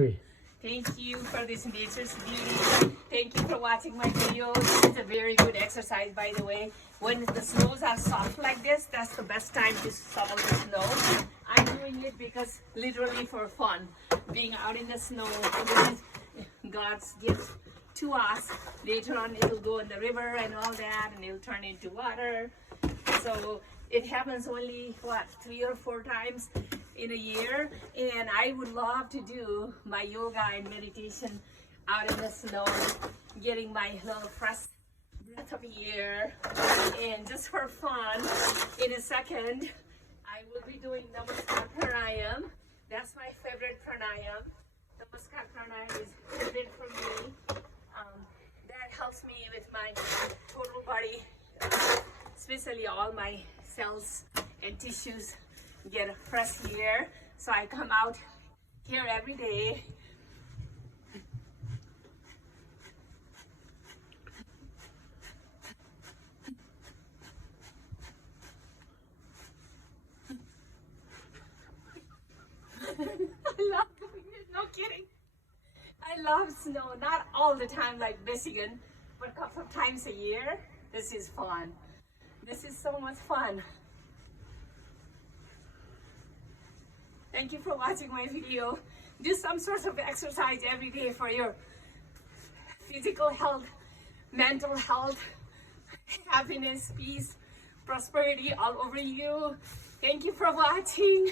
3. Thank you for this nature's beauty. Thank you for watching my video. This is a very good exercise, by the way. When the snows are soft like this, that's the best time to shovel the snow. I'm doing it because literally for fun. Being out in the snow, this is God's gift to us. Later on, it'll go in the river and all that, and it'll turn into water. So it happens only, what, 3 or 4 times in a year, and I would love to do my yoga and meditation out in the snow, getting my little fresh breath of air, and just for fun. In a second, I will be doing Namaskar Pranayama. That's my favorite pranayama. Namaskar Pranayama is favorite for me. That helps me with my total body, especially all my cells and tissues get a fresh air. So I come out here every day. I love doing it, no kidding. I love snow, not all the time like Michigan, but a couple of times a year. This is fun. This is so much fun. Thank you for watching my video. Do some sort of exercise every day for your physical health, mental health, happiness, peace, prosperity all over you. Thank you for watching.